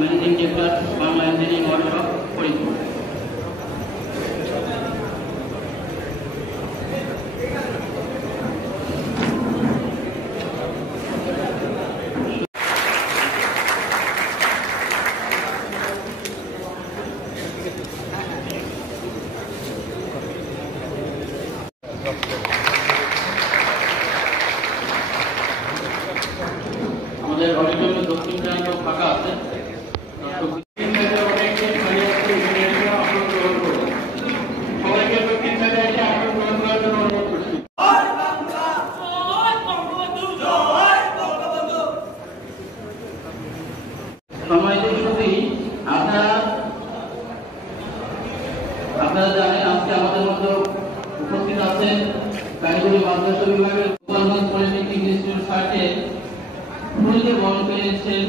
Managing director Bangla engineering workshop Faridpur. আমাদের অডিটোরিয়ামে দক্ষিণ প্রান্ত ফাঁকা আছে, সবাইকে দক্ষিণ সাইডে এসে আসন গ্রহণ করার জন্য অনুরোধ করছি। সম্মানিত সুধী, আপনারা জানেন আজকে আমাদের মধ্যে উপস্থিত আছেন কারিগরি মাদ্রাসা বিভাগের গোপালগঞ্জ পলিটেকনিক ইনস্টিটিউট সার্কেল ফুলকে বহন করেছেন